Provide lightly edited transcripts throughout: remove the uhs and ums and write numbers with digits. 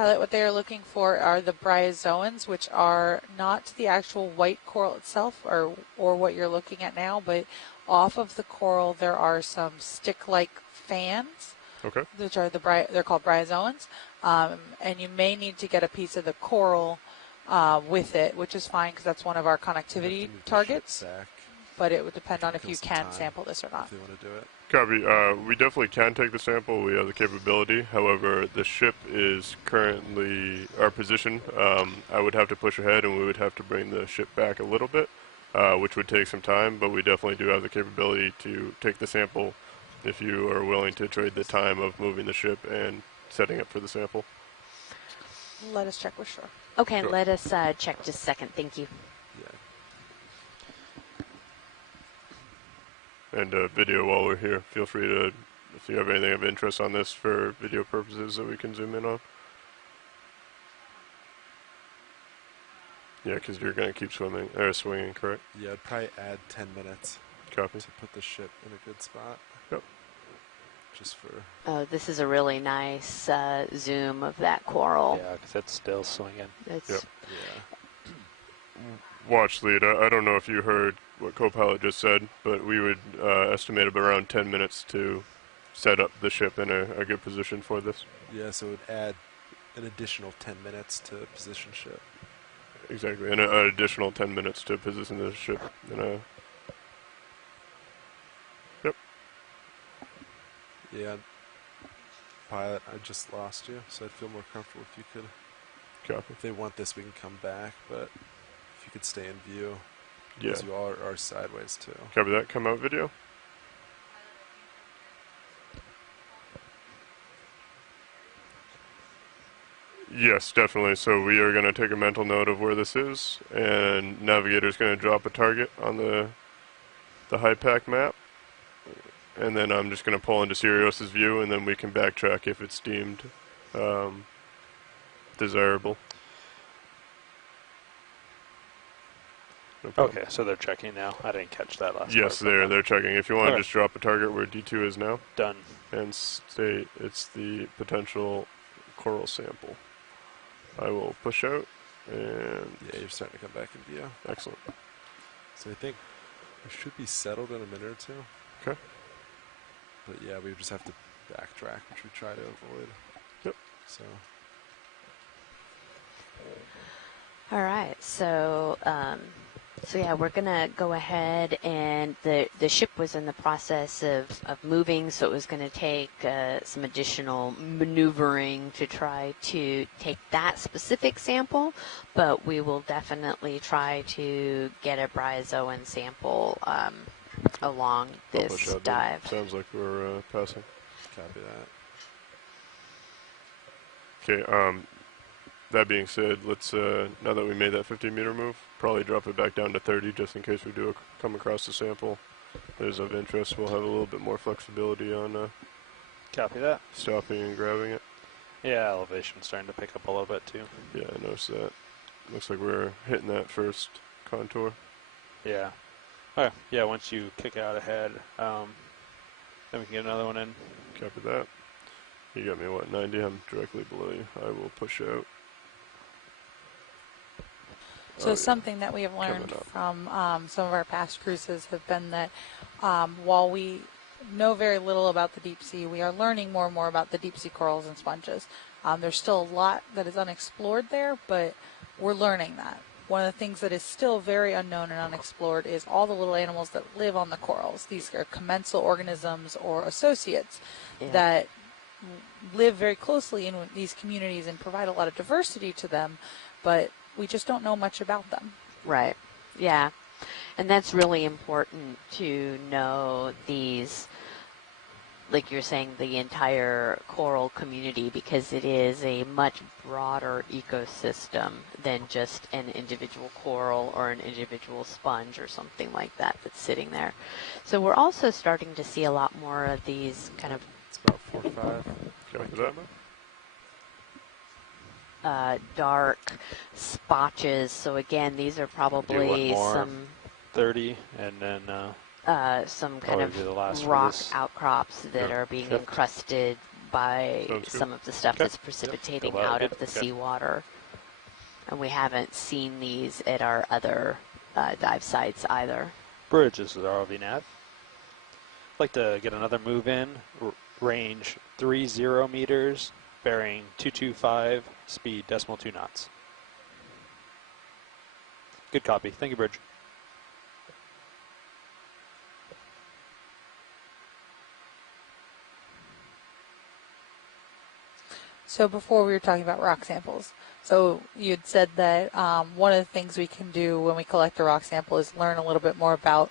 Co-pilot, what they are looking for are the bryozoans, which are not the actual white coral itself or what you're looking at now, but off of the coral there are some stick-like fans, Okay. which are they're called bryozoans, and you may need to get a piece of the coral with it, which is fine because that's one of our connectivity targets. But it would depend on if you can sample this or not. If they want to do it. Copy. We definitely can take the sample. We have the capability. However, the ship is currently our position. I would have to push ahead, and we would have to bring the ship back a little bit, which would take some time. But we definitely do have the capability to take the sample if you are willing to trade the time of moving the ship and setting up for the sample. Let us check with Shore. Okay, Sure. let us check just a second. Thank you. Yeah. And video while we're here. Feel free to, if you have anything of interest on this for video purposes that we can zoom in on. Yeah, because you're going to keep swinging, correct? Yeah, I'd probably add 10 minutes. Copy. To put the ship in a good spot. Yep. Just for... Oh, this is a really nice zoom of that coral. Yeah, because it's still swinging. It's Yep. Yeah. Watch lead. I don't know if you heard what co-pilot just said, but we would estimate about around 10 minutes to set up the ship in a good position for this. Yeah, so it would add an additional 10 minutes to position ship. Exactly, and an additional 10 minutes to position the ship in a... Yep. Yeah. Pilot, I just lost you, so I'd feel more comfortable if you could... Copy. If they want this, we can come back, but if you could stay in view. Yeah. Because you all are sideways, too. Copy that. Come out video. Yes, definitely. So we are going to take a mental note of where this is, and Navigator's going to drop a target on the HIPAC map, and then I'm just going to pull into Sirius's view, and then we can backtrack if it's deemed desirable. No problem. Okay, so they're checking now. I didn't catch that last Yes, part. they're checking. If you want to Okay. just drop a target where D2 is now, Done. and state it's the potential coral sample. I will push out, and Yeah, you're starting to come back in view. excellent. So I think we should be settled in a minute or two. Okay. But yeah, we just have to backtrack, which we try to avoid. Yep. So. all right. So, so yeah, we're gonna go ahead, and the ship was in the process of moving, so it was going to take some additional maneuvering to try to take that specific sample, but we will definitely try to get a bryozoan sample along I'll push this out then. dive. Sounds like we're passing. Copy that. Okay. That being said, let's now that we made that 50-meter move, probably drop it back down to 30 just in case we do come across the sample that is of interest. We'll have a little bit more flexibility on Copy that. stopping and grabbing it. Yeah, elevation's starting to pick up a little bit too. Yeah, I noticed that. Looks like we're hitting that first contour. Yeah. Okay. Yeah, once you kick out ahead, then we can get another one in. Copy that. You got me, what, 90? I'm directly below you. I will push out. So something that we have learned from some of our past cruises have been that while we know very little about the deep sea, we are learning more and more about the deep sea corals and sponges. There's still a lot that is unexplored there, but we're learning that. One of the things that is still very unknown and unexplored is all the little animals that live on the corals. These are commensal organisms or associates that live very closely in these communities and provide a lot of diversity to them, but we just don't know much about them. Right. Yeah. And that's really important to know these, like you're saying, the entire coral community, because it is a much broader ecosystem than just an individual coral or an individual sponge or something like that that's sitting there. So we're also starting to see a lot more of these kind of It's about 4 or 5. Copy that. dark spotches. So again, these are probably some 30, and then some kind probably do the last of for rock this. outcrops that are being Shift. encrusted Sounds good. some of the stuff Okay. that's precipitating Well, out good. of the Okay. seawater. And we haven't seen these at our other dive sites either. Bridge, this is ROV nav. Like to get another move in, range 30 meters, bearing 225, speed 0.2 knots. Good copy. Thank you, Bridge. So before we were talking about rock samples. So you'd said that one of the things we can do when we collect a rock sample is learn a little bit more about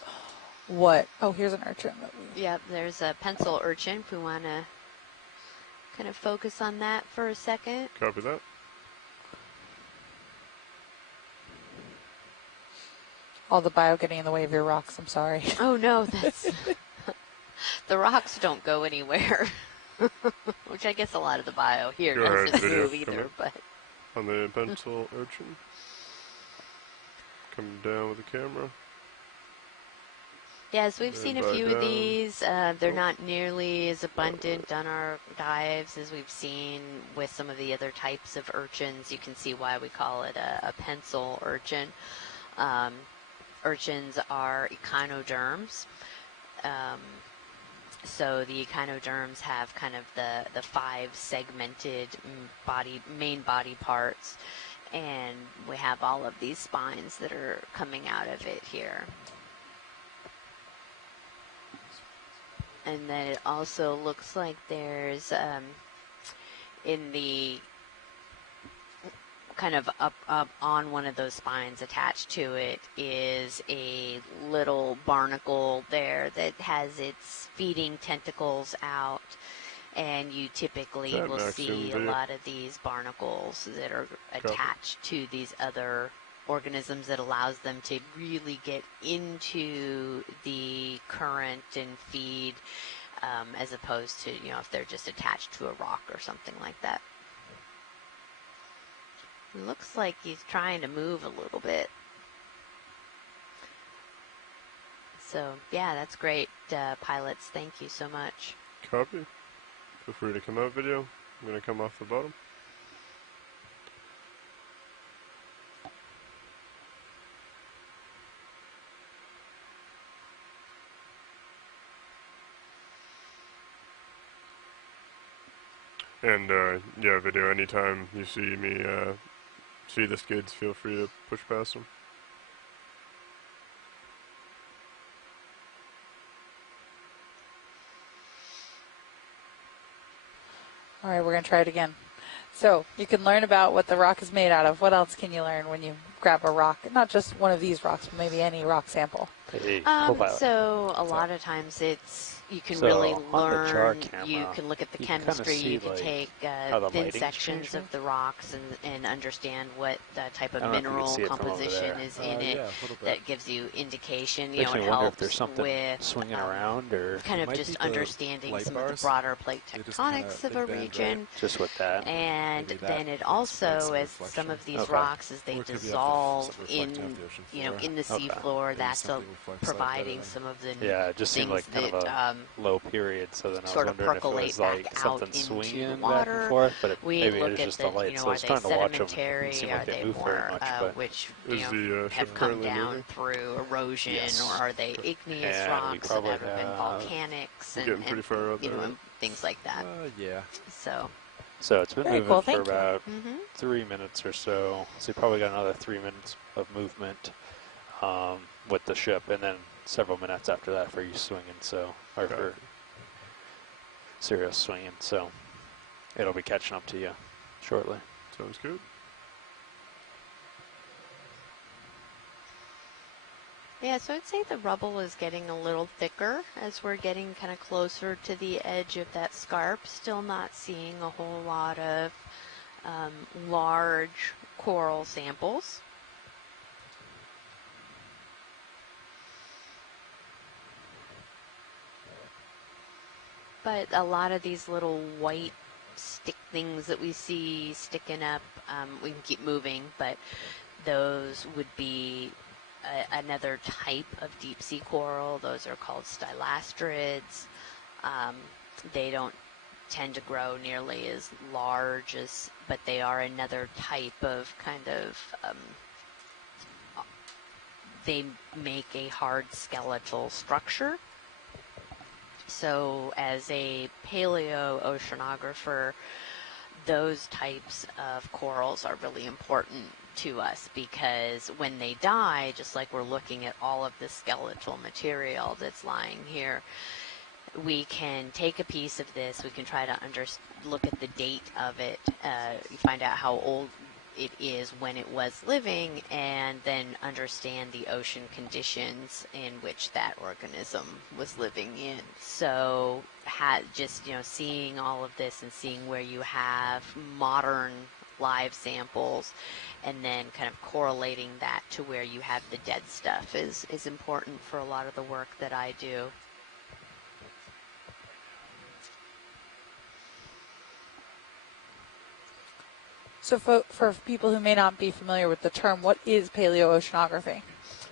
what. Oh, here's an urchin. Yep, there's a pencil urchin if we want to kind of focus on that for a second. Copy that. All the bio getting in the way of your rocks. I'm sorry. Oh no, that's the rocks don't go anywhere. Which I guess a lot of the bio here Go ahead, doesn't video, move come either, in. but On the pencil urchin. Coming down with the camera. yeah, so we've And seen a by few of down. these. They're Oh. not nearly as abundant on our dives as we've seen with some of the other types of urchins. You can see why we call it a pencil urchin. Urchins are echinoderms. So the echinoderms have kind of the 5 segmented main body parts, and we have all of these spines that are coming out of it here. And then it also looks like there's in the kind of up on one of those spines attached to it is a little barnacle there that has its feeding tentacles out, and you typically That will Max see a video. lot of these barnacles that are attached to these other organisms that allows them to really get into the current and feed, as opposed to, you know, if they're just attached to a rock or something like that. It looks like he's trying to move a little bit. So, yeah, that's great, pilots. Thank you so much. Copy. Feel free to come out, video. I'm going to come off the bottom. And, yeah, video, anytime you see me, see the skids, feel free to push past them. All right, we're going to try it again. So you can learn about what the rock is made out of. What else can you learn when you grab a rock? Not just one of these rocks, but maybe any rock sample. Hey, co-pilot. So a lot of times you can So, really on the jar learn, camera, you can look at the you can kinda chemistry, see, you can like, take how the thin lighting's sections changing. of the rocks and understand what type I of don't know if you can mineral see it from over composition there. is in it. Yeah, a little bit. That gives you indication, you Makes know, me it wonder if helps there's something with swinging around, or kind It of might just be the understanding light some of the bars. broader plate They just tectonics kinda- of they a bend, right? region. just with that. And Maybe that then it provides also, some as some reflection. of these Okay. rocks, as they Or it could be up the dissolve reflecting in, off the ocean you know, floor. in the sea Okay. floor, Maybe that's something reflects that providing better some of the Yeah, it just seemed things like kind that of a low period, so then I was sort of wondering if it percolate was back like out something into swinging the back water. and forth, but We maybe it look was at just the, the light, you know, so I are was they trying to watch them. sedimentary? It seemed Are like they they move more, very much, but which, Is you the, know, have ship come currently down moving? through erosion, Yes. or are they igneous And we rocks that probably have been have- volcanics We're and, getting pretty far out you there, know, right? and things like that. Yeah. So, So it's been Very moving cool, for thank you. about mhm. 3 minutes or so. So you probably got another 3 minutes of movement with the ship, and then several minutes after that for you swinging. So, or for serious swinging. So it'll be catching up to you shortly. Sounds good. Yeah, so I'd say the rubble is getting a little thicker as we're getting kind of closer to the edge of that scarp. Still not seeing a whole lot of large coral samples. But a lot of these little white stick things that we see sticking up, we can keep moving, but those would be another type of deep sea coral. Those are called stylastrids. They don't tend to grow nearly as large as, but they are another type of kind of, they make a hard skeletal structure. So as a paleoceanographer, those types of corals are really important to us, because when they die, just like we're looking at all of the skeletal material that's lying here, we can take a piece of this, we can try to look at the date of it, find out how old it is when it was living, and then understand the ocean conditions in which that organism was living in. So just, seeing all of this and seeing where you have modern live samples and then kind of correlating that to where you have the dead stuff is important for a lot of the work that I do. So for people who may not be familiar with the term, what is paleoceanography?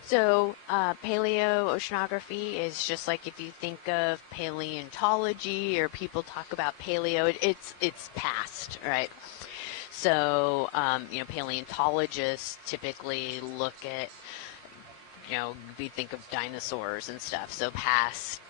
So paleoceanography is just like if you think of paleontology or people talk about paleo, it's past, right? So, paleontologists typically look at, we think of dinosaurs and stuff, so past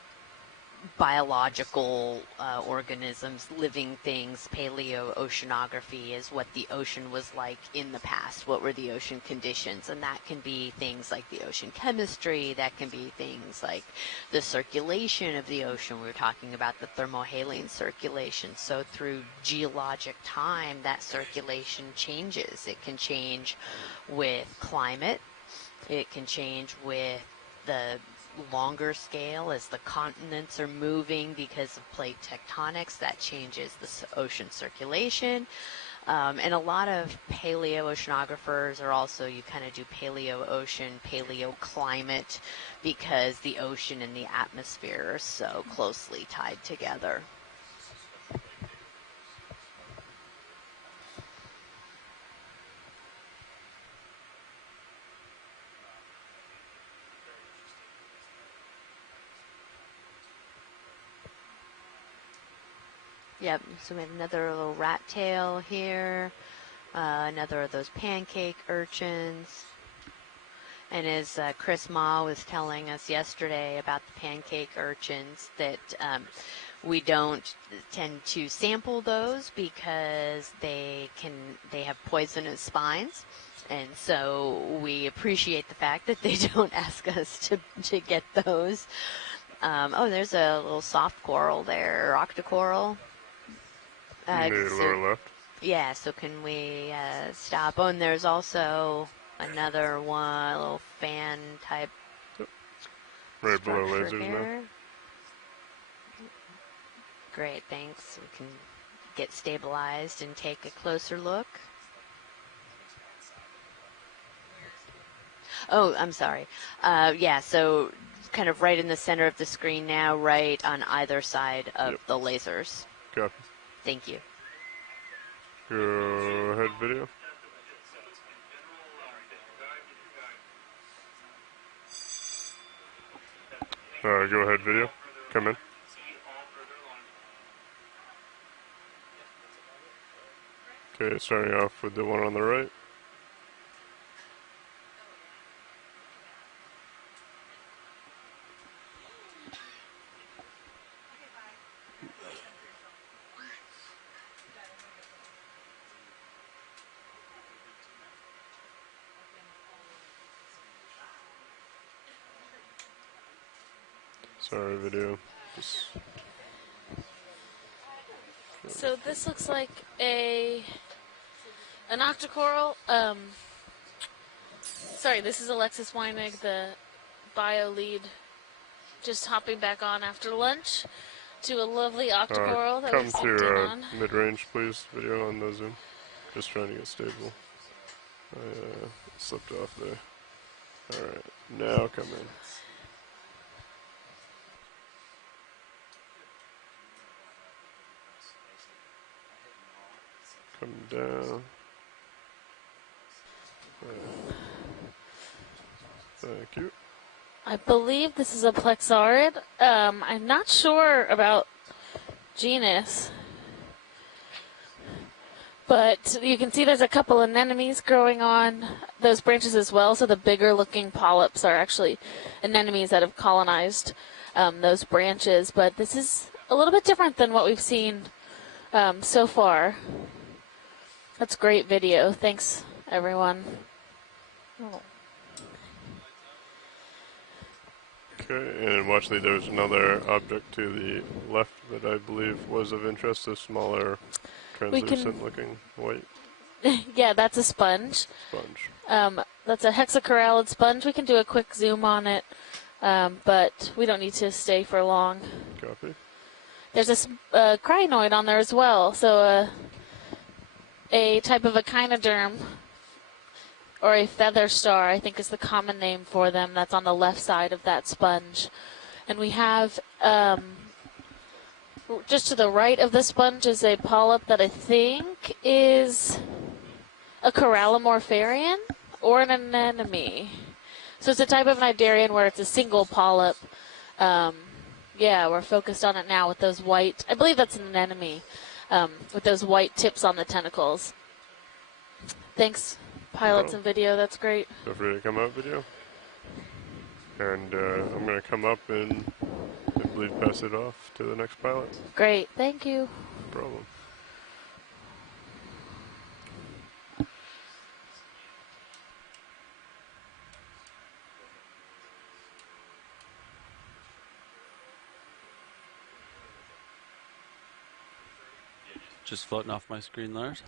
biological organisms, living things. Paleoceanography is what the ocean was like in the past. What were the ocean conditions? And that can be things like the ocean chemistry. That can be things like the circulation of the ocean. We were talking about the thermohaline circulation. So through geologic time, that circulation changes. It can change with climate. It can change with the longer scale as the continents are moving because of plate tectonics. That changes the ocean circulation. And a lot of paleoceanographers are also, you kind of do paleo-ocean, paleoclimate, because the ocean and the atmosphere are so closely tied together. Yep, so we have another little rat tail here, another of those pancake urchins. And as Chris Ma was telling us yesterday about the pancake urchins, that we don't tend to sample those because they have poisonous spines. And so we appreciate the fact that they don't ask us to get those. There's a little soft coral there, octocoral. In the lower left. Yeah, so can we stop? Oh, and there's also another one, a little fan type. Right below lasers here. now. Great, thanks. We can get stabilized and take a closer look. Oh, I'm sorry. So kind of right in the center of the screen now, right on either side of the lasers. Copy. Thank you. Go ahead, video. Go ahead, video. Come in. Okay, starting off with the one on the right. Sorry, video. So this looks like an octocoral. Sorry, this is Alexis Weinig, the bio lead, just hopping back on after lunch to a lovely octocoral that we zoomed in on. Come to mid-range, please, video on the zoom. Just trying to get stable. I slipped off there. Alright, now come in. Come down. Thank you. I believe this is a plexaurid. I'm not sure about genus. But you can see there's a couple anemones growing on those branches as well. So the bigger looking polyps are actually anemones that have colonized those branches. But this is a little bit different than what we've seen so far. That's great video. Thanks, everyone. Oh. Okay, and watch there's another object to the left that I believe was of interest, a smaller translucent looking white yeah, that's a sponge. That's a hexacorallid sponge. We can do a quick zoom on it, but we don't need to stay for long. Copy. There's a crinoid on there as well, so a type of echinoderm, or a feather star, I think is the common name for them. That's on the left side of that sponge. And we have, just to the right of the sponge is a polyp that I think is a corallomorpharian or an anemone. So it's a type of cnidarian where it's a single polyp. Yeah, we're focused on it now with those white, I believe that's an anemone, with those white tips on the tentacles. Thanks, pilots and video, that's great. Feel free to come up, video. And I'm going to come up and I believe pass it off to the next pilot. Great, thank you. No problem. Just floating off my screen, Lars.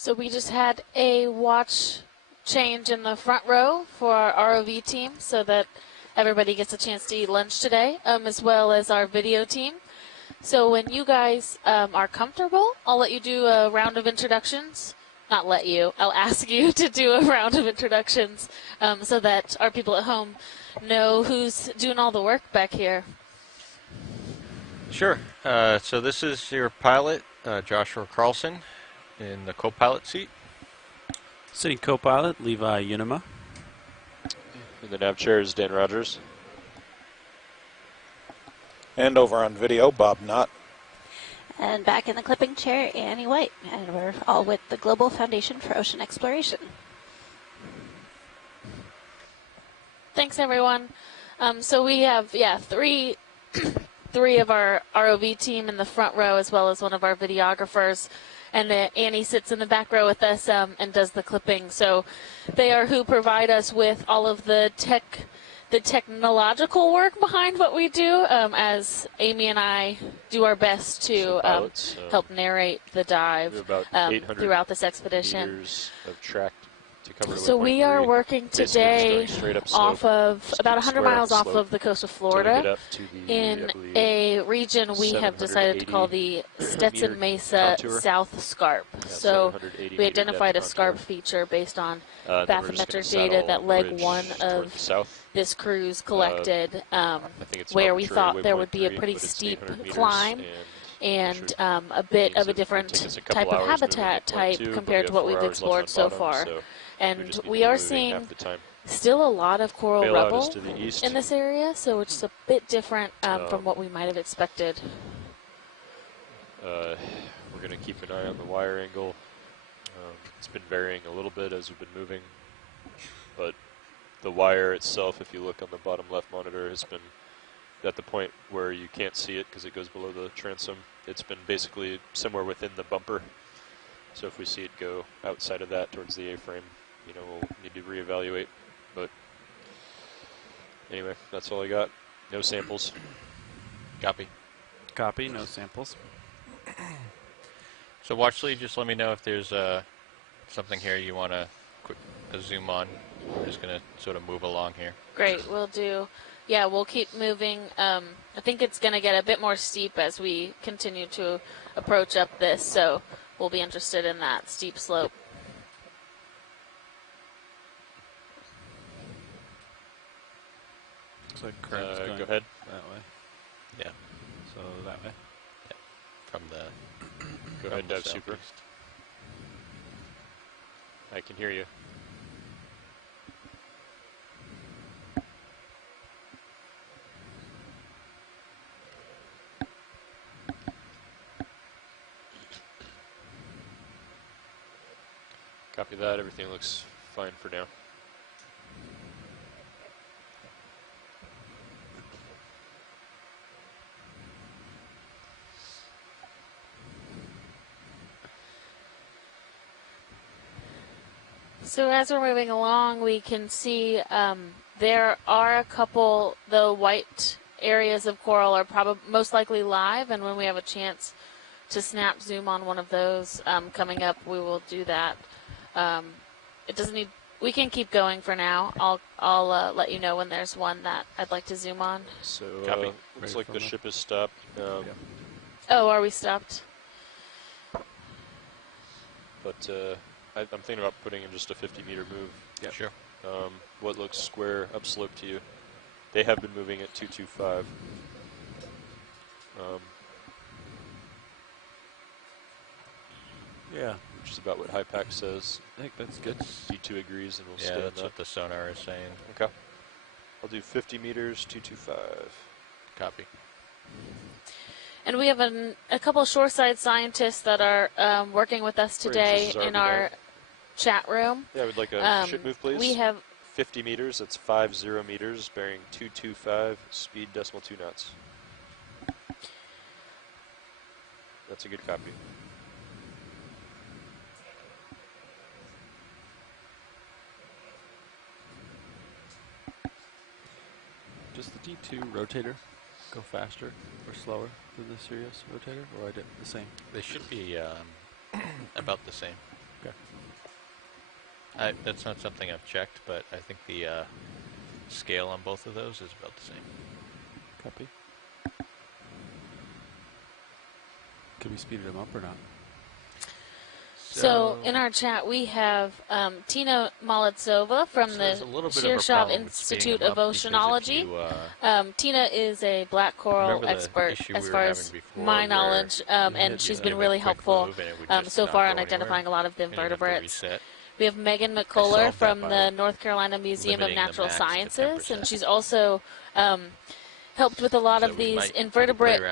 So we just had a watch change in the front row for our ROV team so that everybody gets a chance to eat lunch today, as well as our video team. So when you guys are comfortable, I'll let you do a round of introductions. Not let you, I'll ask you to do a round of introductions so that our people at home know who's doing all the work back here. Sure. So this is your pilot, Joshua Carlson, in the co-pilot seat. Sitting co-pilot, Levi Unima. In the nav chair is Dan Rogers. And over on video, Bob Knott. And back in the clipping chair, Annie White. And we're all with the Global Foundation for Ocean Exploration. Thanks, everyone. So we have, three of our ROV team in the front row, as well as one of our videographers. And Annie sits in the back row with us and does the clipping. So they are who provide us with all of the technological work behind what we do, as Amy and I do our best to help narrate the dive throughout this expedition. Meters of track to cover. So we are working today off of about 100 miles off of the coast of Florida in a region we have decided to call the Stetson Mesa South Scarp. So we identified a scarp feature based on bathymetric data that leg one of this cruise collected, where we thought there would be a pretty steep climb and a bit of a different type of habitat type compared to what we've explored so far. And we are seeing still a lot of coral rubble in this area, so it's a bit different from what we might have expected. We're going to keep an eye on the wire angle. It's been varying a little bit as we've been moving, but the wire itself, if you look on the bottom left monitor, has been at the point where you can't see it because it goes below the transom. It's been basically somewhere within the bumper. So if we see it go outside of that towards the A-frame, we'll need to reevaluate. But anyway, that's all I got. No samples. Copy. Copy, no samples. So watch lead, just let me know if there's something here you want to a zoom on. We're just going to sort of move along here. Great, we'll do. Yeah, we'll keep moving. I think it's going to get a bit more steep as we continue to approach up this, so we'll be interested in that steep slope. Looks like current's going go ahead. that way. Yeah. So that way. Yeah. From the Go ahead and dive super. southeast. I can hear you. Copy that. Everything looks fine for now. So as we're moving along, we can see there are a couple, the white areas of coral are probably most likely live, and when we have a chance to snap zoom on one of those coming up, we will do that. It doesn't need, we can keep going for now. I'll let you know when there's one that I'd like to zoom on. So Copy. looks like the ship is stopped. Oh, are we stopped? But I'm thinking about putting in just a 50-meter move. Yeah, sure. What looks square upslope to you? They have been moving at 225. Yeah. Which is about what HiPAC says. I think that's good. D2 agrees, and we'll Yeah, stay on that's that. what the sonar is saying. Okay. I'll do 50 meters, 225. Copy. And we have a couple shoreside scientists that are working with us today in our chat room. Yeah, we'd like a ship move, please. We have 50 meters, that's 50 meters, bearing 225, speed decimal 2 knots. That's a good copy. Does the D2 rotator go faster or slower than the Sirius rotator, or I did the same? They should be about the same. Okay. That's not something I've checked, but I think the scale on both of those is about the same. Copy. Can we speed them up or not? So in our chat, we have Tina Malitsova from the Shirshov Institute of Oceanology. Tina is a black coral expert as far as my knowledge, and she's been really helpful so far in identifying a lot of the invertebrates. We have Megan McCuller from the North Carolina Museum of Natural Sciences, and she's also helped with a lot of these invertebrate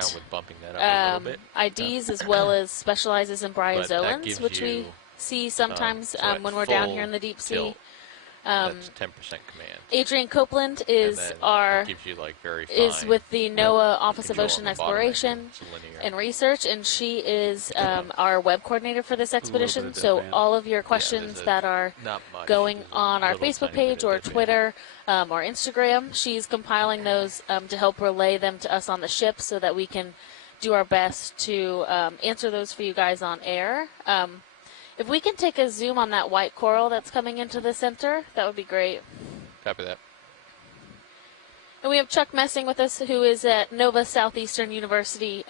IDs, as well as specializes in bryozoans, which we see sometimes when we're down here in the deep sea. That's 10% command. Adrian Copeland is with the NOAA Office of Ocean Exploration and Research, and she is our web coordinator for this expedition. So all of your questions that are going on our Facebook page or Twitter or Instagram, she's compiling those to help relay them to us on the ship so that we can do our best to answer those for you guys on air. If we can take a zoom on that white coral that's coming into the center, that would be great. Copy that. And we have Chuck Messing with us, who is at Nova Southeastern University,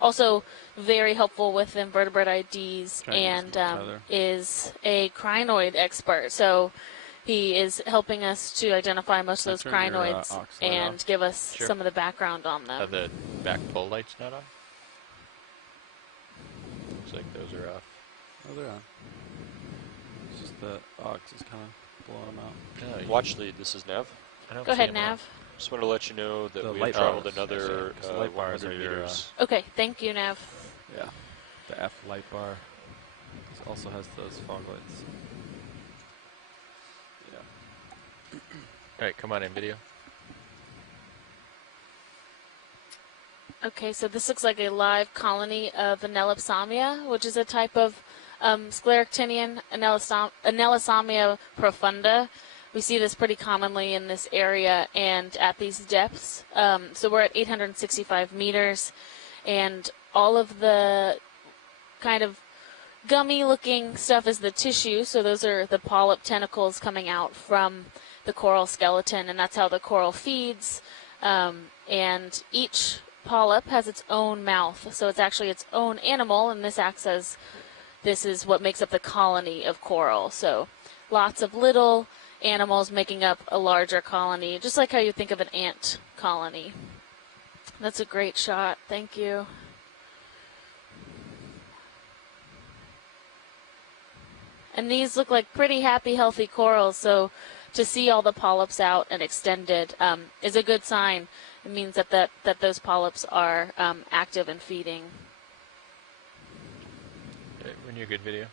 also very helpful with invertebrate IDs, and is a crinoid expert. So he is helping us to identify most of those crinoids and give us some of the background on them. Are the back pole lights not on? Looks like those are off. Oh, they're on. It's just the aux is kind of blowing them out. Watch lead, this is Nav. Go ahead, Nav. Just want to let you know that we have traveled another 100 meters. Okay, thank you, Nav. Yeah, the F light bar also has those fog lights. Yeah. All right, come on in, video. Okay, so this looks like a live colony of Anelisomia, which is a type of scleractinian Anelisomia profunda. We see this pretty commonly in this area and at these depths. So we're at 865 meters, and all of the kind of gummy-looking stuff is the tissue, so those are the polyp tentacles coming out from the coral skeleton, and that's how the coral feeds. And each polyp has its own mouth, so it's actually its own animal, and this acts as, this is what makes up the colony of coral. So lots of little animals making up a larger colony, just like how you think of an ant colony. That's a great shot. Thank you. And these look like pretty happy, healthy corals, so to see all the polyps out and extended is a good sign. It means that those polyps are active and feeding. When you're good video.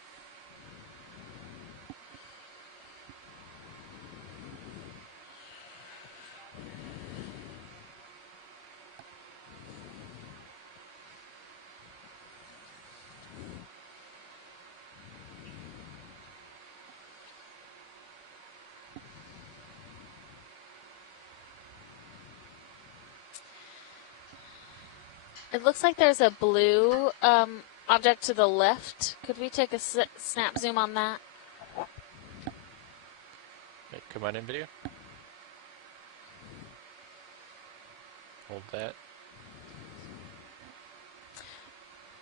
It looks like there's a blue object to the left. Could we take a snap zoom on that? Okay, come on in video. Hold that.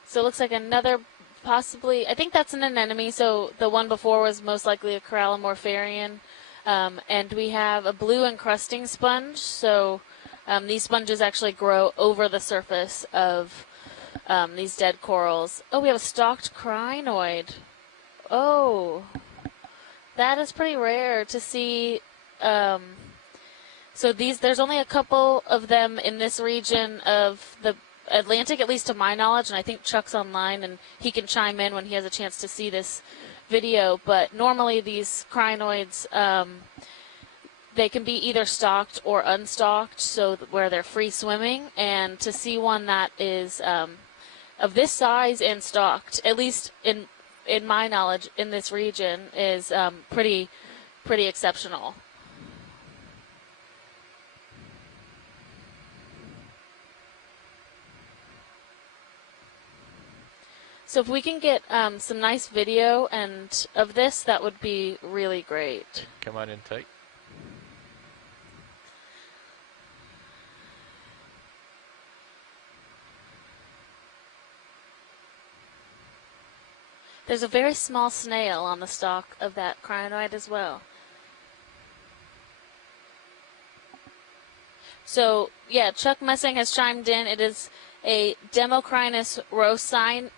So it looks like another, possibly, I think that's an anemone, so the one before was most likely a corallimorpharian. And we have a blue encrusting sponge, so these sponges actually grow over the surface of these dead corals. Oh, we have a stalked crinoid. Oh, that is pretty rare to see. So there's only a couple of them in this region of the Atlantic, at least to my knowledge, and I think Chuck's online and he can chime in when he has a chance to see this video. But normally these crinoids, they can be either stalked or unstalked, so where they're free swimming. And to see one that is of this size and stalked, at least in my knowledge in this region, is pretty exceptional. So if we can get some nice video and of this, that would be really great. Come on in tight. There's a very small snail on the stalk of that crinoid as well. So, yeah, Chuck Messing has chimed in. It is a Democrinus rosini,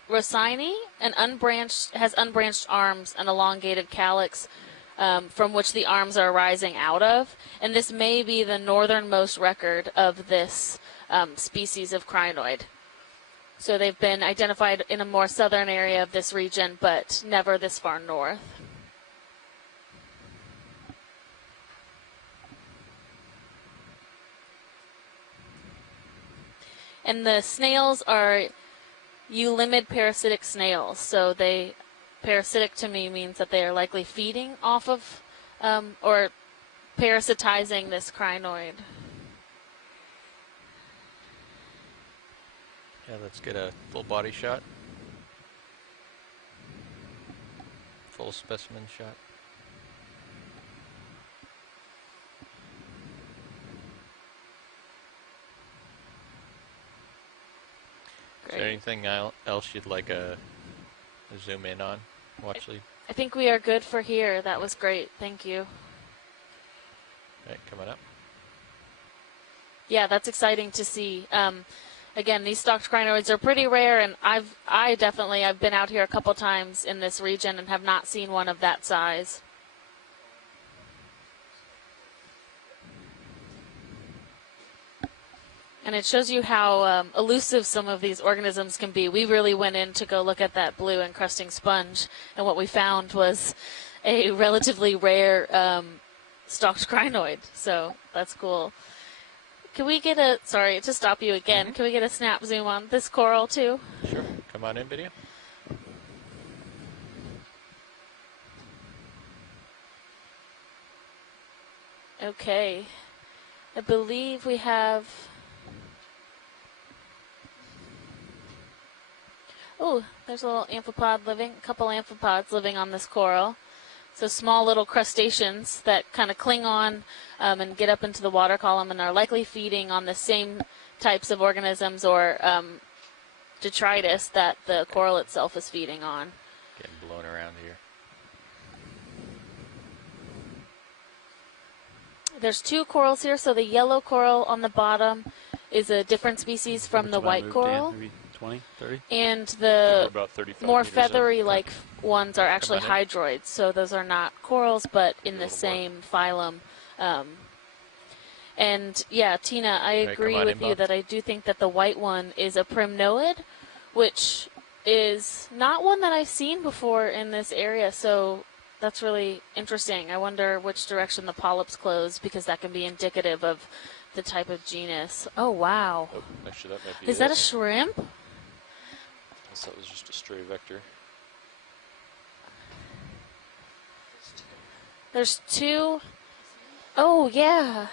has unbranched arms and elongated calyx from which the arms are arising out of. And this may be the northernmost record of this species of crinoid. So they've been identified in a more southern area of this region, but never this far north. And the snails are eulimid parasitic snails. So parasitic to me means that they are likely feeding off of or parasitizing this crinoid. Yeah, let's get a full body shot. Full specimen shot. Great. Is there anything else you'd like to zoom in on, watch lead? I think we are good for here. That was great. Thank you. All right, coming up. Yeah, that's exciting to see. Again, these stalked crinoids are pretty rare, and I've been out here a couple times in this region and have not seen one of that size. And it shows you how elusive some of these organisms can be. We really went in to go look at that blue encrusting sponge, and what we found was a relatively rare stalked crinoid. So that's cool. Can we get sorry to stop you again, can we get a snap zoom on this coral too? Sure, come on in video. Okay, I believe we have, Oh, there's a little amphipod living, a couple amphipods living on this coral. So small little crustaceans that kind of cling on and get up into the water column and are likely feeding on the same types of organisms or detritus that the coral itself is feeding on. Getting blown around here. There's 2 corals here. So the yellow coral on the bottom is a different species from the white coral. Maybe 20, 30? And the about 35 more meters in. feathery-like ones are actually Come on in. hydroids. So those are not corals, but in the little more. same phylum. And yeah, Tina, I Right, agree come on with in, you Bob. that I do think that the white one is a primnoid, which is not one that I've seen before in this area. So that's really interesting. I wonder which direction the polyps close, because that can be indicative of the type of genus. Oh, wow. Oh, actually, that might be Is that a shrimp? I thought it was just a stray vector. There's 2. Oh, yeah.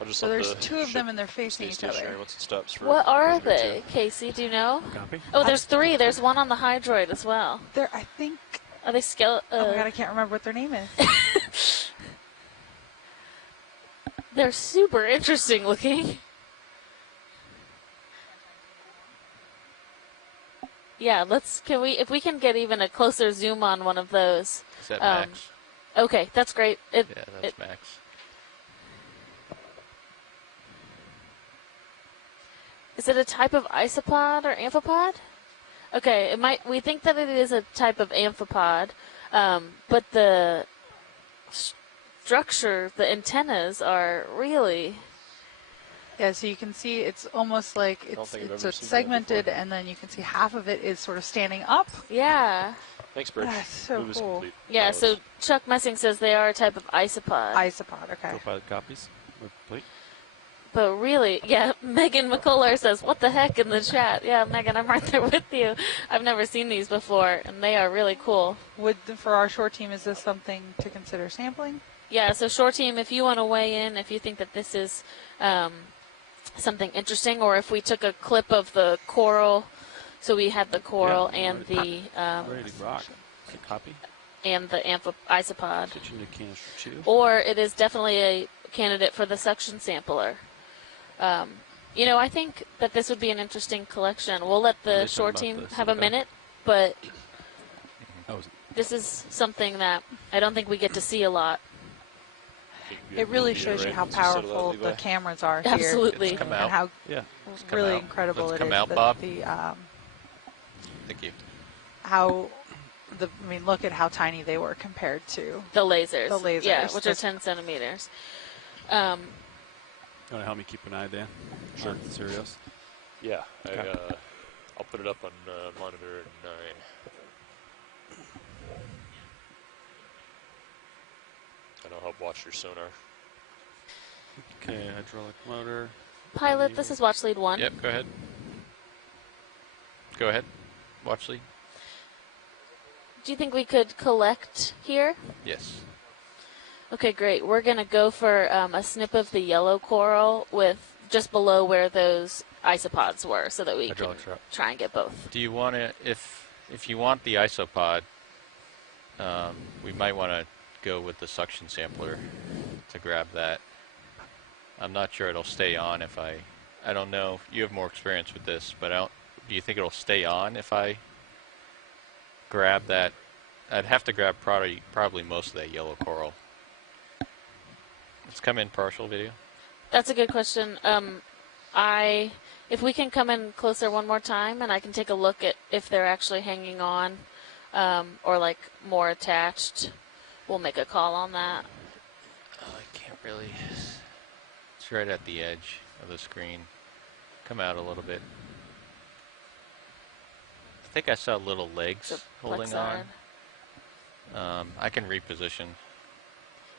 I'll just So let there's the 2 of ship them and they're facing stay each other. stationary once it stops for What are a minute or they, two. Casey? Do you know? Copy. Oh, there's 3. There's one on the hydroid as well. They're, I think, Are they oh my god, I can't remember what their name is. They're super interesting looking. Yeah, if we can get even a closer zoom on one of those. Is that Max? Okay, that's great. Yeah, that's Max. Is it a type of isopod or amphipod? Okay, we think that it is a type of amphipod, but the structure, the antennas are really... Yeah, so you can see it's almost like it's think I've ever so seen that segmented, before. and then you can see half of it is sort of standing up. Yeah. Thanks, Bridge. That's so Move is cool. complete. Yeah, That so was- Chuck Messing says they are a type of isopod. Isopod, okay. Profile copies. We're complete. But really, yeah, Megan McCuller says, what the heck in the chat? Yeah, Megan, I'm right there with you. I've never seen these before, and they are really cool. For our short team, is this something to consider sampling? Yeah, so short team, if you want to weigh in, if you think that this is something interesting, or if we took a clip of the coral, so we had the coral Yeah, and the ready to rock. Is it copy? and the isopod, Get you into canister 2. or it is definitely a candidate for the suction sampler. I think that this would be an interesting collection. We'll let Are they the talking short about team the have a silicone? minute, but Oh, this is something that I don't think we get to see a lot. Yeah, It really yeah, shows you right. how Once you settle that, powerful Levi. the cameras are here. Absolutely. Come And out. how yeah. come really out. incredible Let's it come is. out, that Bob. Thank you. Look at how tiny they were compared to The lasers. The lasers. Yeah, which are That's- 10 centimeters. You want to help me keep an eye, Dan? Sure. Serious. Yeah, Okay. I'll put it up on monitor 9. And I'll help watch your sonar. Okay, hydraulic motor. Pilot, this is watch lead 1. Yep, go ahead. Go ahead. Watch lead. Do you think we could collect here? Yes. Okay, great. We're going to go for a snip of the yellow coral with just below where those isopods were, so that we can Hydraulic shot. try and get both. Do you want to, if you want the isopod, we might want to go with the suction sampler to grab that. I'm not sure it'll stay on if I don't know. You have more experience with this, but do you think it'll stay on if I grab that? I'd have to grab probably most of that yellow coral. Let's come in partial video. That's a good question. If we can come in closer one more time, and I can take a look at if they're actually hanging on, or like more attached, we'll make a call on that. Oh, I can't really. It's right at the edge of the screen. Come out a little bit. I think I saw little legs The holding Plexide. on. I can reposition.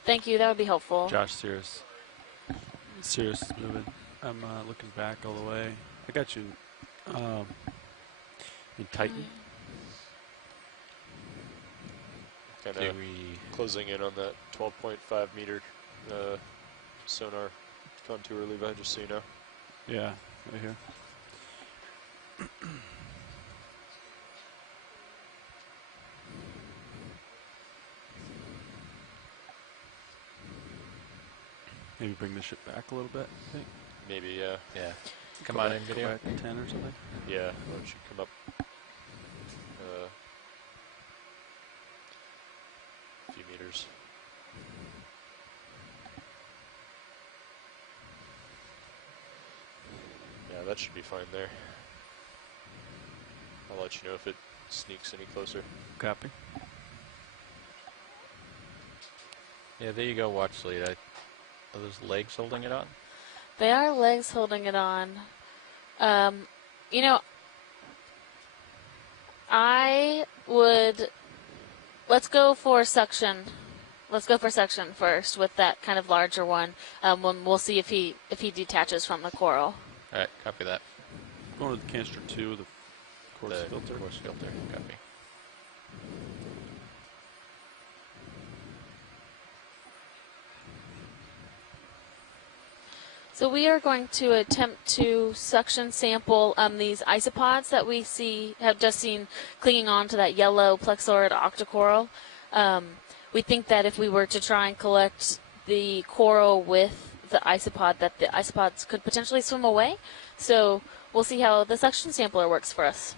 Thank you. That would be helpful. Josh, Sirius. Sirius is moving. I'm looking back all the way. I got you in Titan. Kind Do of we? closing in on that 12.5 meter sonar contour, Levi, just so you know. Yeah, right here. Maybe bring the ship back a little bit, I think. Maybe, yeah. Yeah. Come on in video. Go back 10 or something. Yeah, why don't you come up a few meters. Yeah, that should be fine there. I'll let you know if it sneaks any closer. Copy. Yeah, there you go, watch lead. Are those legs holding it on? They are legs holding it on. You know, I would, let's go for suction. Let's go for suction first with that kind of larger one. When we'll see if he detaches from the coral. All right, copy that. Going with canister 2, the coarse filter. Coarse filter, copy. So we are going to attempt to suction sample these isopods that we have just seen clinging on to that yellow plexaurid octocoral. We think that if we were to try and collect the coral with the isopod, that the isopods could potentially swim away. So we'll see how the suction sampler works for us.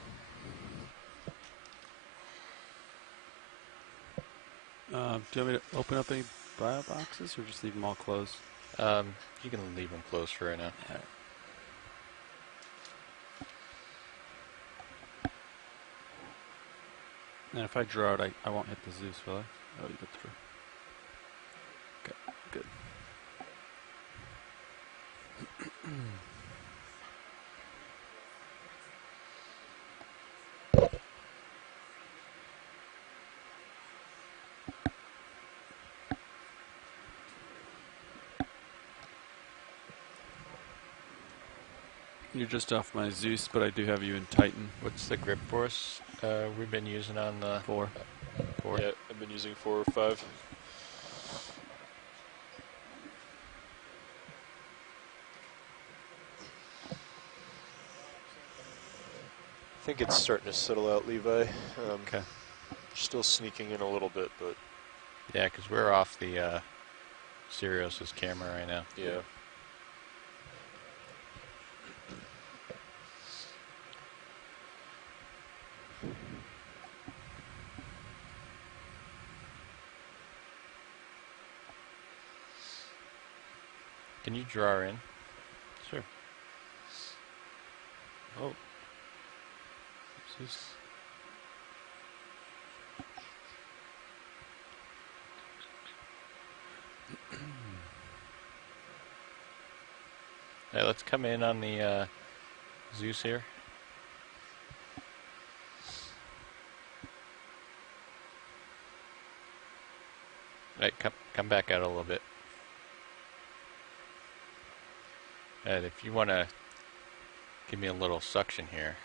Do you want me to open up any bio boxes or just leave them all closed? You can leave them closed for right now. Yeah. And if I draw it, I won't hit the Zeus, will I? Oh, you get through. Okay, good. You're just off my Zeus, but I do have you in Titan. What's the grip force we've been using on the 4? 4? Yeah, I've been using 4 or 5. I think it's starting to settle out, Levi. Okay. Still sneaking in a little bit, but... Yeah, because we're off the Sirius's camera right now. Yeah. Can you draw her in? Sure. Oh. Zeus. All right, let's come in on the Zeus here. All right, come back out a little bit. And if you want to give me a little suction here.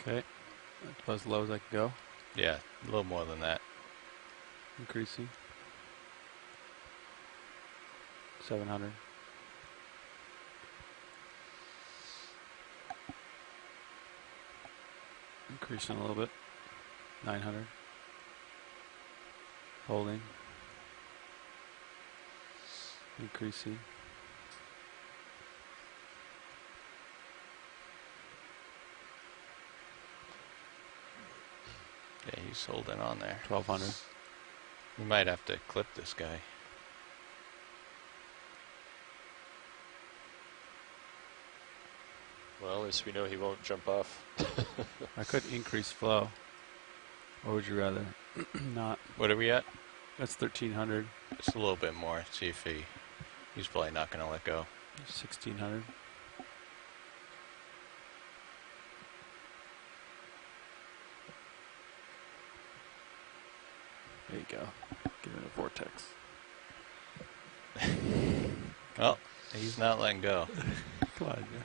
Okay. That's about as low as I can go. Yeah, a little more than that. Increasing. 700. Increasing a little bit. 900. Holding. Increasing. Yeah, he's holding on there. 1200. We might have to clip this guy. Well, at least we know he won't jump off. I could increase flow. Or would you rather not? What are we at? That's 1300. Just a little bit more. See if he's probably not going to let go. 1600. There you go. Give it a vortex. Oh, he's not letting go. Come on, yeah.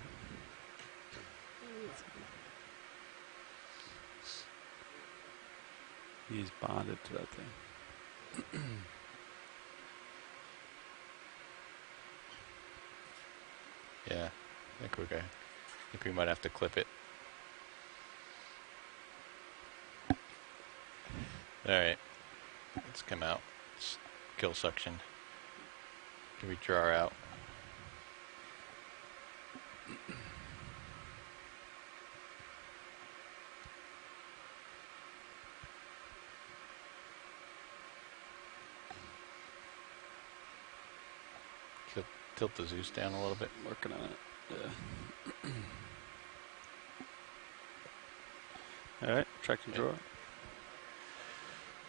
He's bonded to that thing. Yeah, I think we're good. I think we might have to clip it. Alright. Let's come out. Let's kill suction. Can we draw out? Tilt the Zeus down a little bit. Working on it. Yeah. All right, track and draw.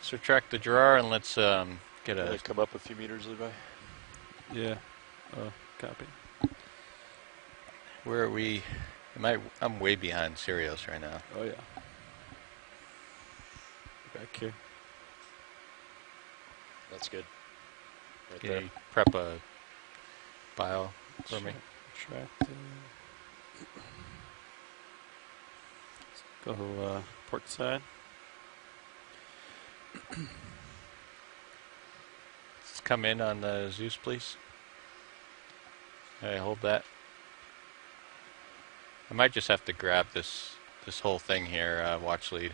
So track the drawer and let's get a... Come up a few meters, Levi. Yeah. Copy. Where are we? I'm way behind Sirius right now. Oh, yeah. Back here. That's good. Right Can there. you prep a bio for me? Track. Go port side. Let's come in on the Zeus, please. Alright, hold that. I might just have to grab this whole thing here, watch lead.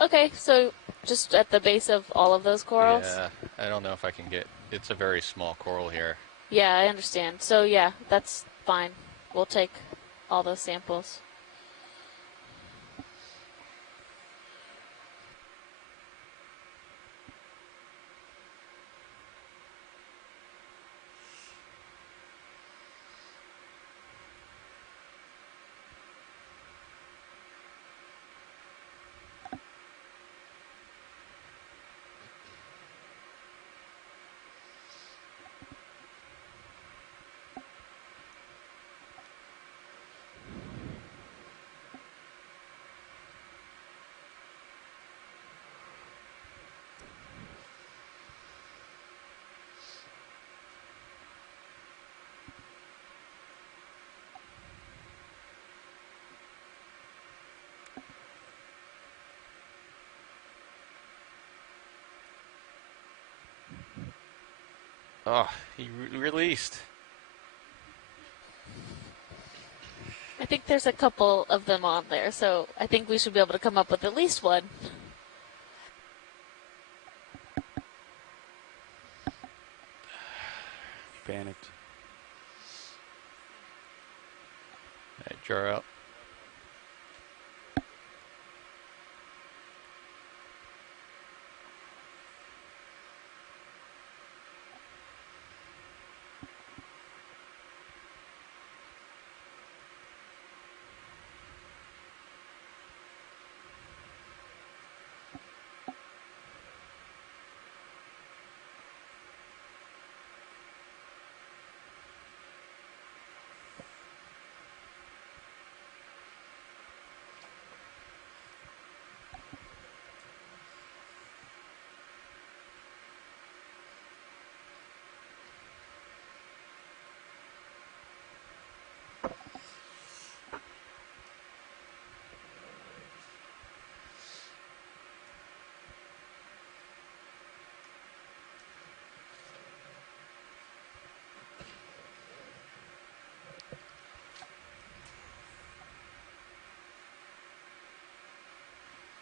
Okay, so just at the base of all of those corals? Yeah, I don't know if I can get... It's a very small coral here. Yeah, I understand. So yeah, that's fine. We'll take all those samples. Oh, he released. I think there's a couple of them on there, so I think we should be able to come up with at least one. Panicked. Alright, draw out.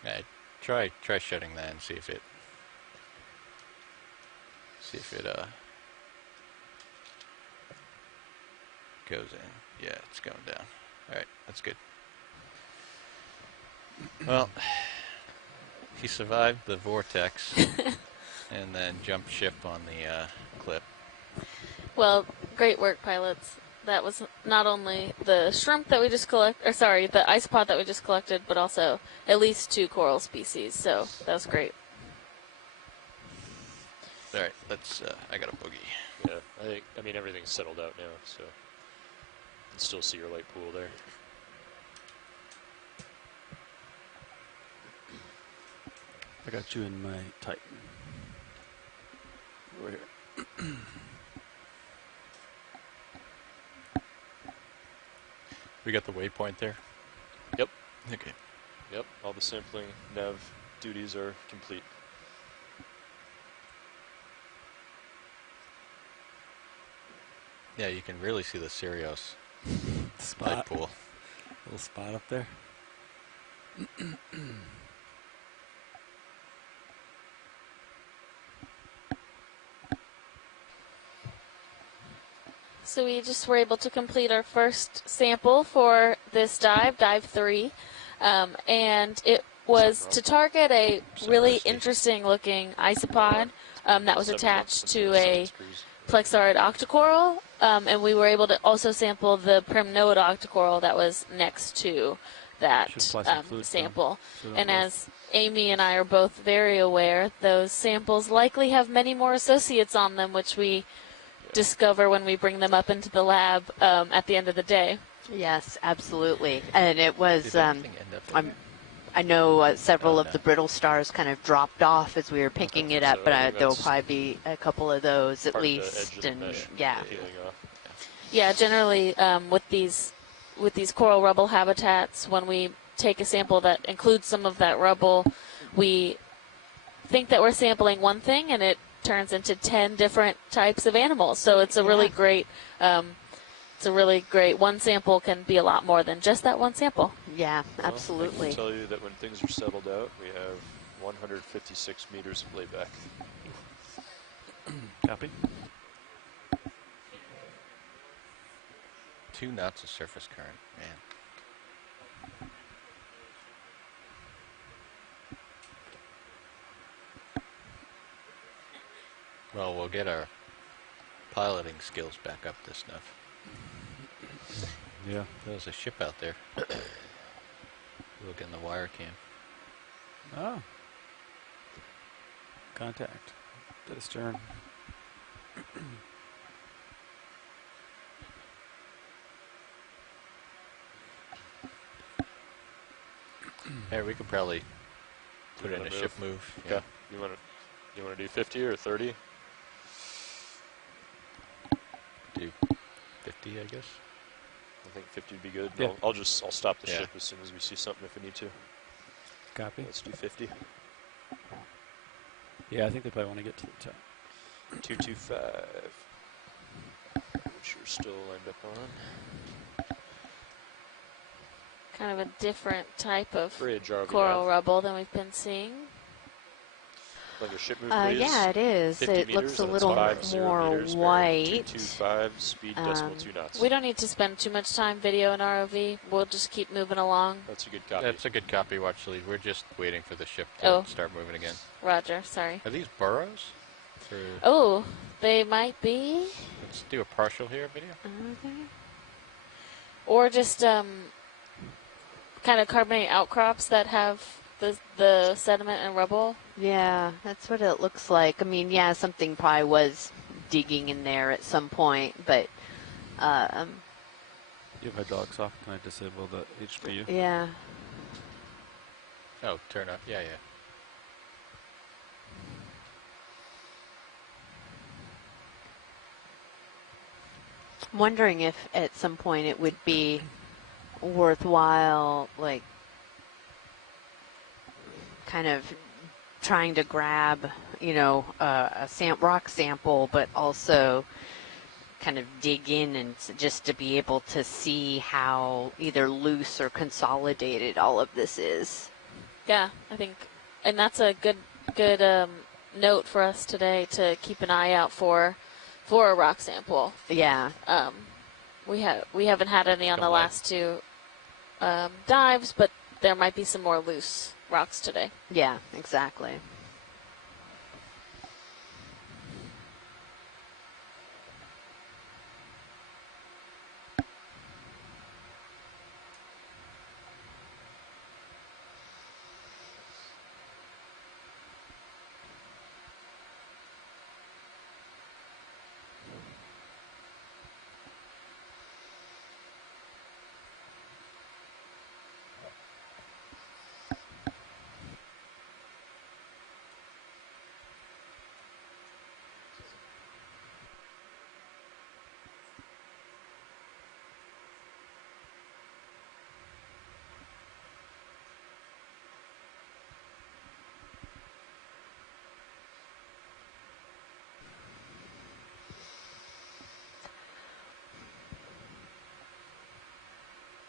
Yeah, try shutting that and see if it goes in. Yeah, it's going down. All right, that's good. Well, he survived the vortex and then jumped ship on the clip. Well, great work, pilots. That was not only the shrimp that we just the isopod that we just collected, but also at least 2 coral species, so that was great. All right, let's, I got a boogie. Yeah, I mean, everything's settled out now, so you can still see your light pool there. I got you in my Titan. Over here. We got the waypoint there? Yep. Okay. Yep, all the sampling nav duties are complete. Yeah, you can really see the Sirius Spot. light pool. Little spot up there. So we just were able to complete our first sample for this dive, dive 3, and it was to target a really interesting looking isopod that was attached to a plexaurid octocoral, and we were able to also sample the primnoid octocoral that was next to that sample. And as Amy and I are both very aware, those samples likely have many more associates on them, which we discover when we bring them up into the lab at the end of the day. Yes, absolutely. And it was, I know several of the brittle stars kind of dropped off as we were picking it up, but there will probably be a couple of those at least. And yeah. Yeah, generally with these coral rubble habitats, when we take a sample that includes some of that rubble, we think that we're sampling one thing, and it turns into 10 different types of animals. So it's a really great, one sample can be a lot more than just that one sample. Yeah, absolutely. I can tell you that when things are settled out, we have 156 meters of layback. Copy. 2 knots of surface current, man. Well, we'll get our piloting skills back up to snuff. Yeah. There's a ship out there. Look in the wire cam. Oh. Contact. Dead astern. Hey, we could probably put in a ship move. Okay. Yeah. You want to do 50 or 30? Do 50, I guess. I think 50 would be good. Yeah. I'll stop the ship as soon as we see something if we need to. Copy. Let's do 50. Yeah, I think they probably want to get to the top. 225. Which you're still lined up on. Kind of a different type of Bridge, ROV coral dive. rubble than we've been seeing. Like a ship move, please. Yeah, it is. It looks a little more white. 225, speed decimal 2 knots. We don't need to spend too much time video in ROV. We'll just keep moving along. That's a good copy. That's a good copy, watch lead. We're just waiting for the ship to start moving again. Roger, sorry. Are these burrows? Oh, they might be. Let's do a partial here video. Okay. Or just kind of carbonate outcrops that have the sediment and rubble. Yeah, that's what it looks like. I mean, yeah, something probably was digging in there at some point, but You have my dogs off. Can I disable the HPU? Yeah. Oh, turn up. Yeah, yeah. I'm wondering if at some point it would be worthwhile, like, kind of trying to grab, you know, a rock sample, but also kind of dig in and just to be able to see how either loose or consolidated all of this is. Yeah, I think, and that's a good note for us today to keep an eye out for a rock sample. Yeah. We haven't had any on the last 2 dives, but there might be some more loose rocks today. Yeah, exactly.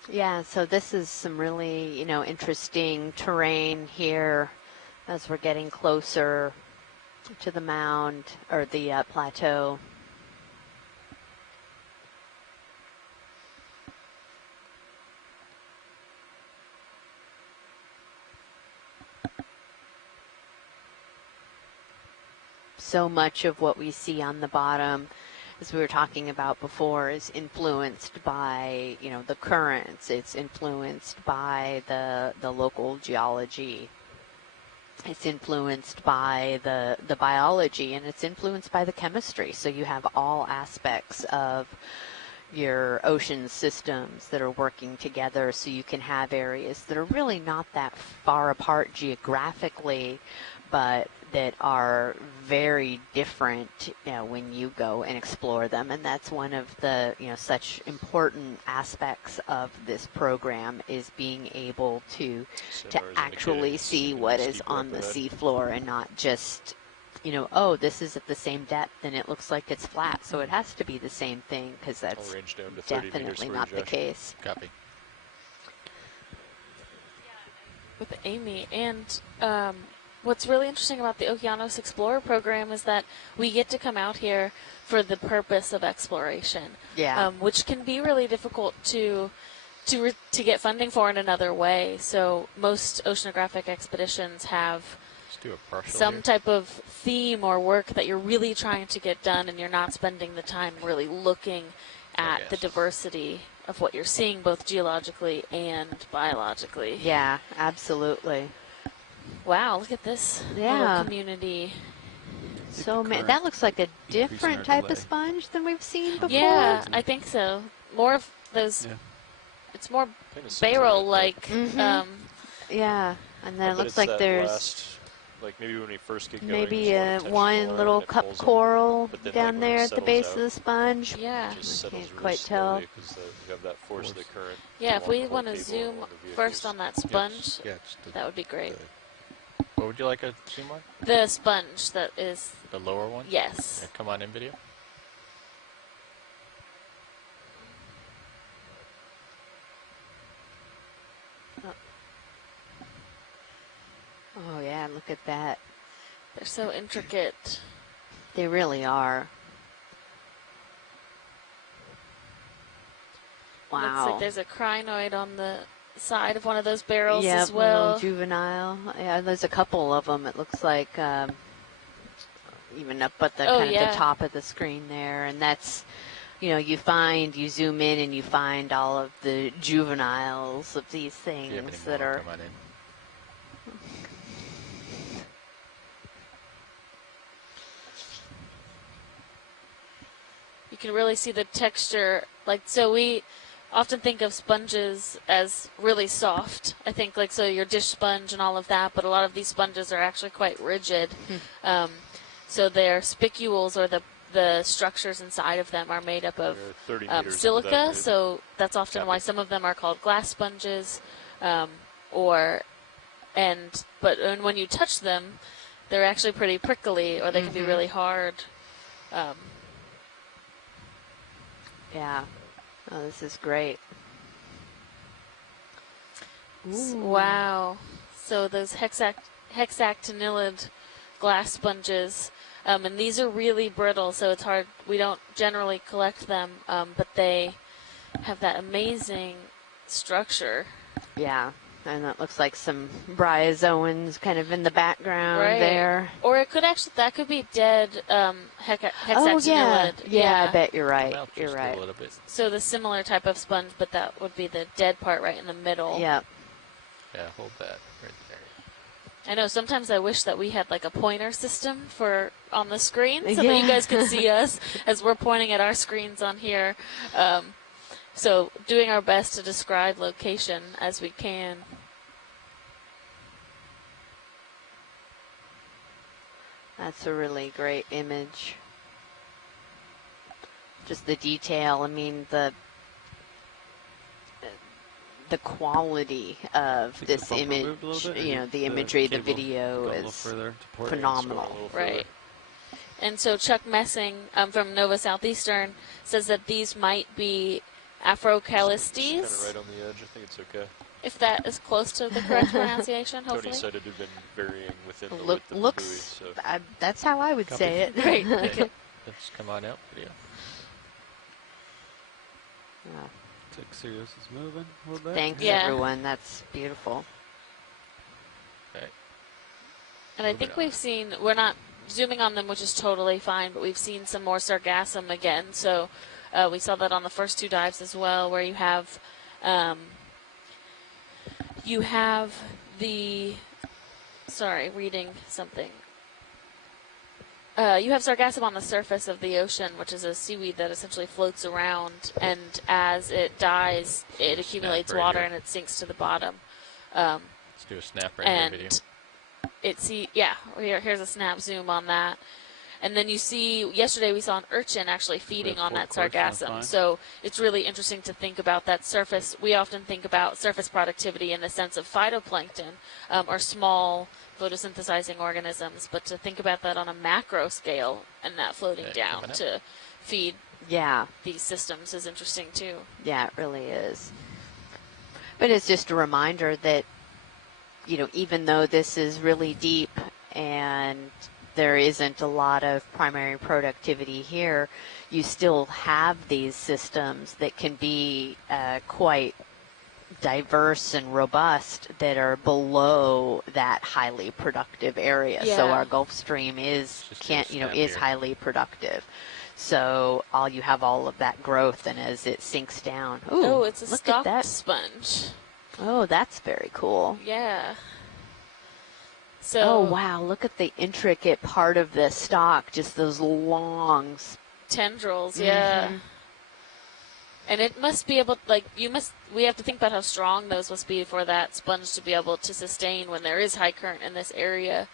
Yeah, so this is some really, you know, interesting terrain here as we're getting closer to the mound or the plateau. so much of what we see on the bottom, as we were talking about before, is influenced by, you know, the currents. It's influenced by the local geology. It's influenced by the biology, and it's influenced by the chemistry. So you have all aspects of your ocean systems that are working together, so you can have areas that are really not that far apart geographically, but that are very different, you know, when you go and explore them. And that's one of the, you know, such important aspects of this program, is being able to actually see what is on the seafloor, and not just, you know, oh, this is at the same depth and it looks like it's flat, so it has to be the same thing, because that's definitely not the case. Copy. With Amy, and what's really interesting about the Okeanos Explorer program is that we get to come out here for the purpose of exploration, which can be really difficult to get funding for in another way. So most oceanographic expeditions have some type of theme or work that you're really trying to get done, and you're not spending the time really looking at the diversity of what you're seeing, both geologically and biologically. Yeah, absolutely. Wow, look at this little community. So that looks like a different type of sponge than we've seen before. Yeah, I think so. More of those. Yeah. It's more barrel-like. Yeah, and then it looks like there's like maybe when we first get going, maybe one little cup coral down there at the base of the sponge. Yeah, I can't quite tell. You have that force of the current. Yeah, if we want to zoom first on that sponge, that would be great. What would you like a zoom on? The sponge that is... The lower one? Yes. Yeah, come on in video. Oh, yeah, look at that. They're so intricate. They really are. Wow. Looks like there's a crinoid on the side of one of those barrels as well. well. A little juvenile. Yeah, there's a couple of them. It looks like even up at the kind of the top of the screen there. And that's, you know, you zoom in and you find all of the juveniles of these things that are... Come on in. You can really see the texture. Like, so we often think of sponges as really soft. I think, like, so your dish sponge and all of that, but a lot of these sponges are actually quite rigid. So their spicules, or the structures inside of them, are made up of silica. So that's often why some of them are called glass sponges. But when you touch them, they're actually pretty prickly, or they can be really hard. Yeah. Oh, this is great. Wow. So those hexactinellid glass sponges, and these are really brittle, so it's hard. We don't generally collect them, but they have that amazing structure. Yeah. And that looks like some bryozoans kind of in the background there. Or it could actually, that could be dead hexactinellid. Oh, yeah, I bet you're right. You're right. A little bit. So the similar type of sponge, but that would be the dead part right in the middle. Yep. Yeah, hold that right there. I know, sometimes I wish that we had like a pointer system on the screen, so that you guys could see us as we're pointing at our screens on here. So doing our best to describe location as we can. That's a really great image. Just the detail. I mean, the quality of this image, you know, the imagery, the video is phenomenal. Right. And so Chuck Messing from Nova Southeastern says that these might be Afrocalistes. Kind of right on the edge. I think it's okay. If that is close to the correct pronunciation, hopefully. Tony said it had been varying within the width of the buoy, so. That's how I would say it. Right. Okay. Let's come on out video. Looks like Sirius is moving a little bit. Thanks, everyone. That's beautiful. Okay. And I think we've seen, we're not zooming on them, which is totally fine, but we've seen some more sargassum again. So we saw that on the first 2 dives as well, where you have the, sorry, reading something. You have sargassum on the surface of the ocean, which is a seaweed that essentially floats around, and as it dies, it accumulates water and it sinks to the bottom. Let's do a snap right here video. Here's a snap zoom on that. And then you see, yesterday we saw an urchin actually feeding on that sargassum. So it's really interesting to think about that surface. We often think about surface productivity in the sense of phytoplankton or small photosynthesizing organisms, but to think about that on a macro scale and that floating down to feed these systems is interesting too. Yeah, it really is. But it's just a reminder that, you know, even though this is really deep and there isn't a lot of primary productivity here, you still have these systems that can be quite diverse and robust that are below that highly productive area. Yeah. So our Gulf Stream is highly productive. So you have all of that growth, and as it sinks down, it's a stock sponge. Oh, that's very cool. Yeah. So, oh wow, look at the intricate part of the stalk, just those long tendrils, yeah. And it must be able, we have to think about how strong those must be for that sponge to be able to sustain when there is high current in this area,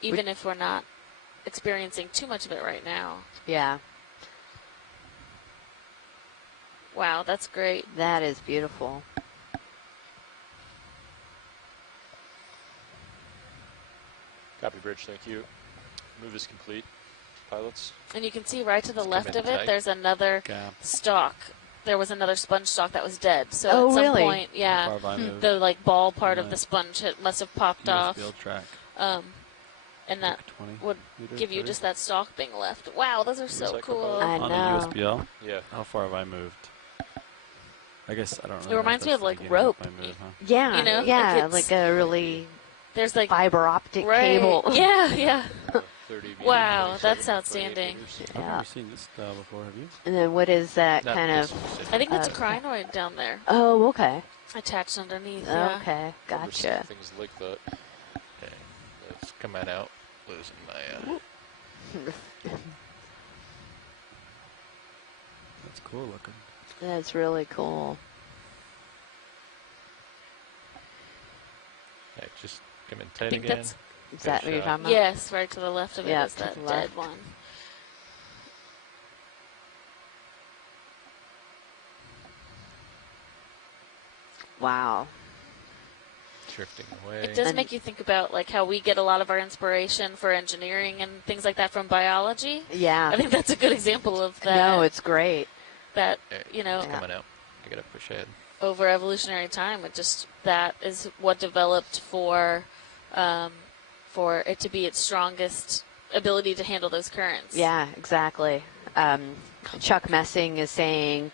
even if we're not experiencing too much of it right now. Yeah. Wow, that's great. That is beautiful. Copy, Bridge, thank you. Move is complete. Pilots. And you can see right to the left of it, there's another stalk. There was another sponge stalk that was dead. So at some point, the ball part of the sponge must have popped off. Track. And that would give you just that stalk being left. Wow, those are so cool. I know. On the USBL? Yeah. How far have I moved? I guess I don't know. It reminds me of rope. Yeah, you know? yeah, like a really fiber optic cable. Yeah, yeah. Wow, that's outstanding. I've never seen this style before, have you? And then what is that kind of? I think that's a crinoid down there. Oh, okay. Attached underneath. Okay, gotcha. Things like that. Okay, it's coming out. Losing my. That's cool looking. That's really cool. Okay, just come in tight again. Is that what you're talking about? Yes, right to the left of it is that dead one. Wow. Drifting away. It does make you think about how we get a lot of our inspiration for engineering and things like that from biology. Yeah. I think that's a good example of that. No, it's great. That, it's coming out. I gotta push ahead. Over evolutionary time, that is what developed for it to be its strongest ability to handle those currents. Yeah, exactly. Chuck Messing is saying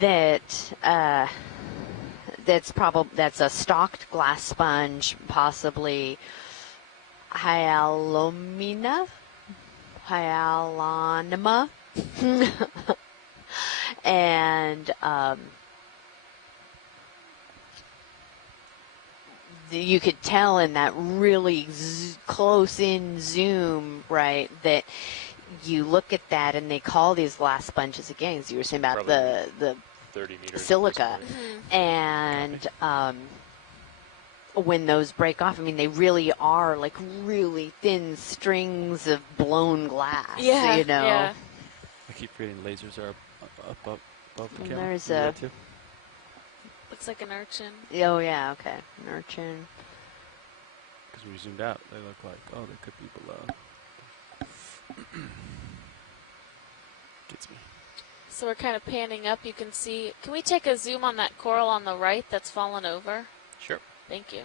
that that's a stalked glass sponge, possibly Hyalonema, and you could tell in that really close-in zoom, right, that you look at that and they call these glass sponges, again, as you were saying about the 30 meters silica. And when those break off, I mean, they really are like really thin strings of blown glass, yeah, you know. Yeah. I keep reading lasers are up above the camera. There's a... Looks like an urchin. Oh, yeah, okay. An urchin. Because when we zoomed out, they look like, they could be below. Gets me. So we're kind of panning up. You can see, can we take a zoom on that coral on the right that's fallen over? Sure. Thank you.